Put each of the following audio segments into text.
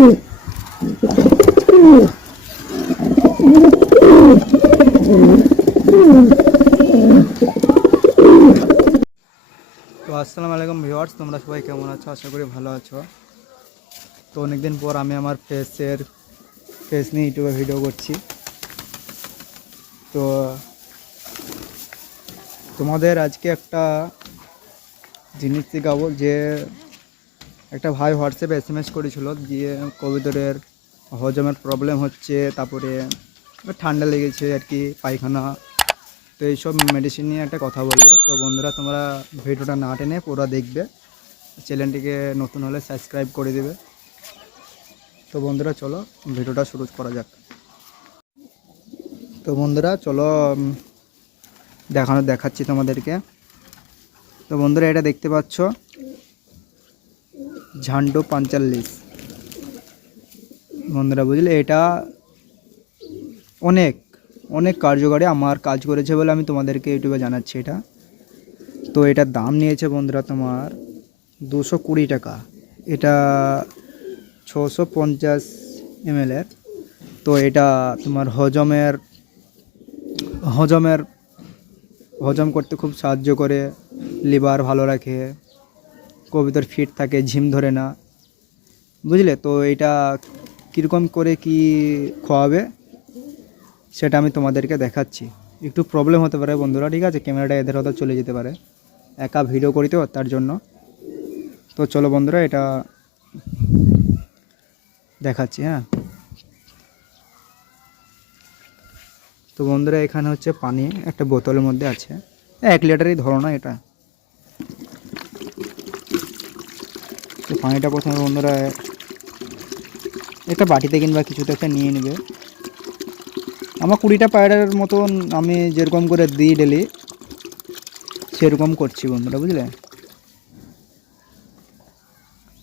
তো আসসালামু আলাইকুম ভিউয়ার্স, তোমরা সবাই কেমন আছো? আশা করি ভালো আছো। তো অনেকদিন পর আমি আমার ফেসের ফেস নিয়ে ইউটিউবে ভিডিও করছি। তো তোমাদের আজকে একটা জিনিস শেখাবো যে একটা ভাই হোয়াটসঅ্যাপে এস এম এস করেছিল দিয়ে কোভিডের হজমের প্রবলেম হচ্ছে, তারপরে ঠান্ডা লেগেছে আর কি, পায়খানা। তো এইসব মেডিসিন নিয়ে একটা কথা বলব। তো বন্ধুরা, তোমরা ভিডিওটা না টেনে পুরো দেখবে। চ্যানেলটিকে নতুন হলে সাবস্ক্রাইব করে দেবে। তো বন্ধুরা, চলো ভিডিওটা শুরু করা যাক। তো বন্ধুরা, চলো দেখানো দেখাচ্ছি তোমাদেরকে। তো বন্ধুরা, এটা দেখতে পাচ্ছ? ঝান্ডো পঞ্চাল্লিশ। বন্ধুরা, বুঝলে? এটা অনেক অনেক কার্যকারী আমার কাজ করেছে বলে আমি তোমাদেরকে ইউটিউবে জানাচ্ছি এটা। তো এটার দাম নিয়েছে বন্ধুরা তোমার দুশো কুড়ি টাকা। এটা ছশো পঞ্চাশ এমএলের তো এটা তোমার হজমের হজমের, হজম করতে খুব সাহায্য করে, লিভার ভালো রাখে। কবিতার ফিট থাকে, ঝিম ধরে না। বুঝলে? তো এটা কীরকম করে কি খাওয়াবে সেটা আমি তোমাদেরকে দেখাচ্ছি। একটু প্রবলেম হতে পারে বন্ধুরা, ঠিক আছে? ক্যামেরাটা এদের হয়তো চলে যেতে পারে। একা ভিডিও করি তো, তার জন্য। তো চলো বন্ধুরা, এটা দেখাচ্ছি হ্যাঁ। তো বন্ধুরা, এখানে হচ্ছে পানি একটা বোতলের মধ্যে আছে। এক লিটারই ধরো না এটা। পানিটা প্রথমে বন্ধুরা, একটা বাটিতে কিংবা কিছুতে একটা নিয়ে নেবে। আমার কুড়িটা পায়রার মতন আমি যেরকম করে দিই ডেলি সেরকম করছি বন্ধুরা, বুঝলে?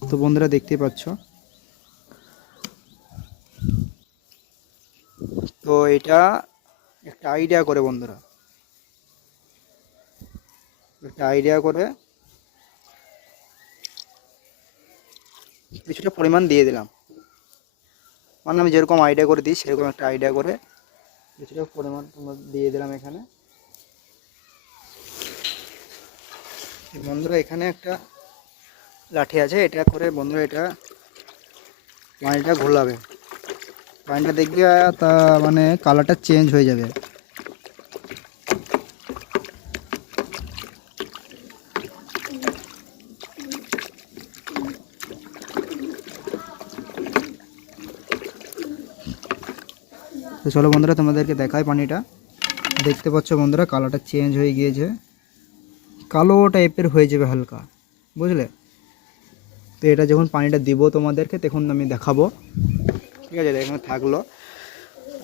তো বন্ধুরা দেখতেই পাচ্ছ। তো এটা একটা আইডিয়া করে বন্ধুরা। একটা আইডিয়া করে কিছুটা পরিমাণ দিয়ে দিলাম। মানে আমি যেরকম আইডিয়া করে দিই, সেরকম একটা আইডিয়া করে কিছুটা পরিমাণ দিয়ে দিলাম এখানে। বন্ধুরা, এখানে একটা লাঠি আছে, এটা করে বন্ধুরা এটা পানিটা ঘোলাবে। পানিটা দেখবে তা মানে কালারটা চেঞ্জ হয়ে যাবে। তো চলো বন্ধুরা, তোমাদেরকে দেখায় পানিটা। দেখতে পাচ্ছ বন্ধুরা কালারটা চেঞ্জ হয়ে গিয়েছে। কালো টাইপের হয়ে যাবে হালকা, বুঝলে? তো এটা যখন পানিটা দিব তোমাদেরকে, তখন আমি দেখাবো। ঠিক আছে, এখানে থাকল।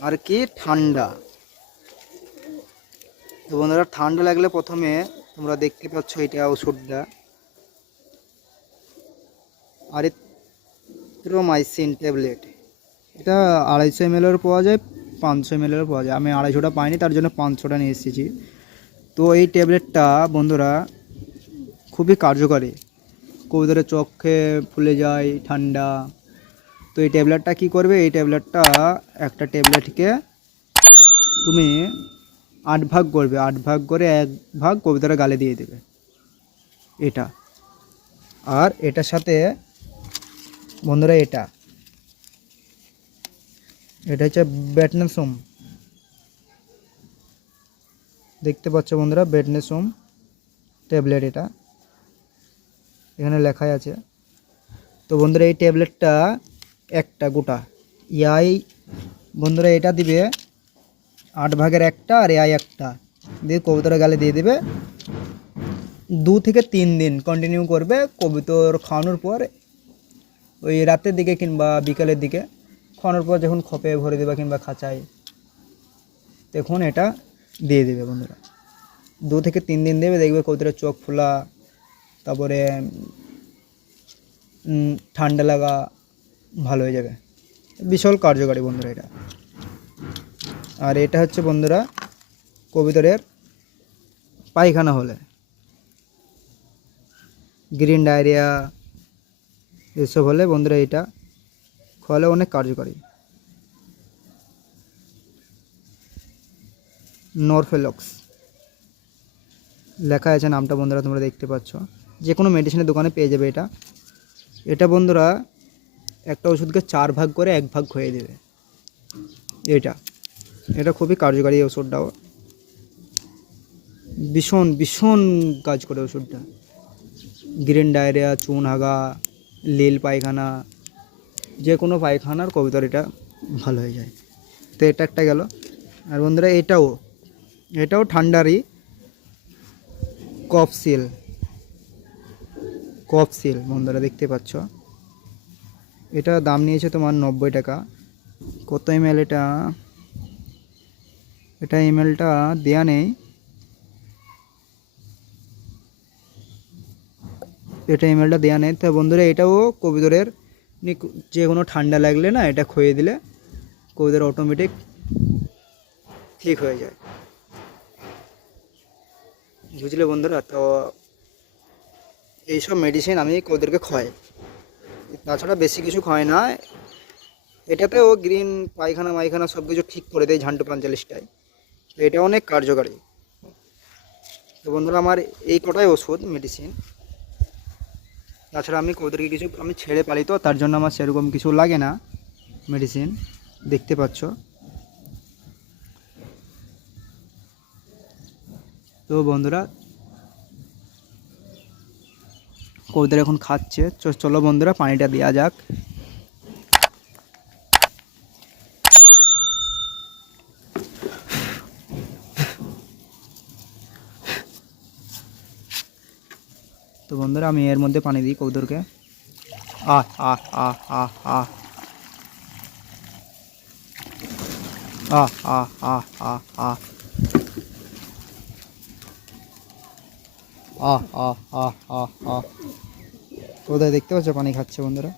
আর কি ঠান্ডা। তো বন্ধুরা, ঠান্ডা লাগলে প্রথমে তোমরা দেখতে পাচ্ছ এটা ওষুধটা। আরিথ্রোমাইসিন ট্যাবলেট এটা আড়াইশো এমএলের পাওয়া যায় পাঁচশো এমএলের পাওয়া যায় আমি আড়াইশোটা পাইনি, তার জন্য পাঁচশোটা নিয়ে এসেছি। তো এই ট্যাবলেটটা বন্ধুরা, খুবই কার্যকারী। কবুতরের চোখে ফুলে যায়, ঠান্ডা। তো এই ট্যাবলেটটা কি করবে? এই ট্যাবলেটটা একটা ট্যাবলেটকে তুমি আট ভাগ করবে। আট ভাগ করে এক ভাগ কবিতার গালে দিয়ে দেবে। এটা। আর এটার সাথে, বন্ধুরা, এটা। এটা হচ্ছে ব্যাটনেসোম দেখতে পাচ্ছ বন্ধুরা ব্যাটনেসোম ট্যাবলেট এটা। এখানে লেখাই আছে। তো বন্ধুরা, এই ট্যাবলেটটা একটা গোটা। ইয়াই বন্ধুরা, এটা দিবে আট ভাগের একটা আর এআই একটা। দিয়ে কবুতরের গালে দিয়ে দেবে দু থেকে তিন দিন কন্টিনিউ করবে কবুতর খাওয়ানোর পর, ওই রাতের দিকে কিংবা বিকালের দিকে। খাওয়ানোর পর যখন খপে ভরে দেবে কিংবা খাঁচায়, তখন এটা দিয়ে দেবে বন্ধুরা। দু থেকে তিন দিন দেবে, দেখবে কবুতরের চোখ ফোলা, তারপরে ঠান্ডা লাগা ভালো হয়ে যাবে। বিশাল কার্যকারী বন্ধুরা এটা। আর এটা হচ্ছে বন্ধুরা কবিতরের পায়খানা হলে। গ্রিন ডায়রিয়া, এসব হলে বন্ধুরা এটা খাওয়ালে অনেক কার্যকারী। নরফেলক্স। লেখা আছে নামটা বন্ধুরা তোমরা দেখতে পাচ্ছ। যে কোনো মেডিসিনের দোকানে পেয়ে যাবে এটা। এটা বন্ধুরা একটা ওষুধকে চার ভাগ করে এক ভাগ হয়ে দেবে। এটা। এটা খুবই কার্যকারী ওষুধটাও। ভীষণ ভীষণ কাজ করে ওষুধটা। গ্রিন ডায়রিয়া চুন হাগা লীল পায়খানা যে কোনো পায়খানার কবিতার এটা ভালো হয়ে যায়। তো এটা একটা গেল। আর বন্ধুরা, এটাও এটাও ঠান্ডারই কফ সিল। কফ সিল, বন্ধুরা, দেখতে পাচ্ছ? এটা দাম নিয়েছে তোমার নব্বই টাকা। কত এম এটা? এটা এমএলটা দেয়া নেই। এটা ইমেলটা দেওয়া নেই। তো বন্ধুরা, এটাও কবিতরের যে কোনো ঠান্ডা লাগলে না এটা খুয়ে দিলে কবিদের অটোমেটিক ঠিক হয়ে যায়। বুঝলে বন্ধুরা? তো এইসব মেডিসিন আমি কবিদেরকে খাওয়াই তাছাড়া বেশি কিছু খাওয়াই না। এটাতে ও গ্রিন পায়খানা, মাইখানা সব কিছু ঠিক করে দেয় ঝান্টু পঞ্চালিশটায় এটা অনেক কার্যকারী। তো বন্ধুরা, আমার এই কটাই ওষুধ মেডিসিন তাছাড়া আমি ওদেরকে কিছু, আমি ছেড়ে পালি তো তার জন্য আমার সেরকম কিছু লাগে না মেডিসিন দেখতে পাচ্ছ। তো বন্ধুরা কৌদের এখন খাচ্ছে চলো বন্ধুরা, পানিটা দেওয়া যাক। তো বন্ধুরা আমি এর মধ্যে পানি দিই কৌদরকে আহ আহ আহ আহ আহ আহ আহ আহ আহ আহ আহ আহ আহ আহ আহ কোথায় দেখতে পাচ্ছ পানি খাচ্ছে বন্ধুরা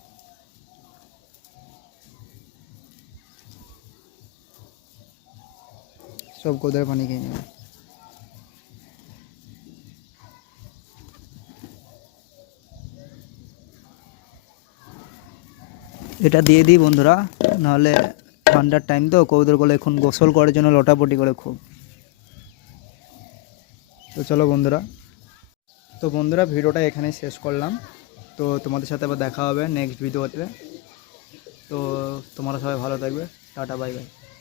সব কোদারে পানি খেয়ে নেবে এটা দিয়ে দিই বন্ধুরা, নাহলে ঠান্ডার টাইম তো কবুদের গলে এখন গোসল করার জন্য লটাপটি করে খুব। তো চলো বন্ধুরা, তো বন্ধুরা ভিডিওটা এখানেই শেষ করলাম। তো তোমাদের সাথে আবার দেখা হবে নেক্সট ভিডিওতে তো। তোমরা সবাই ভালো থাকবে, টাটা বাই বাই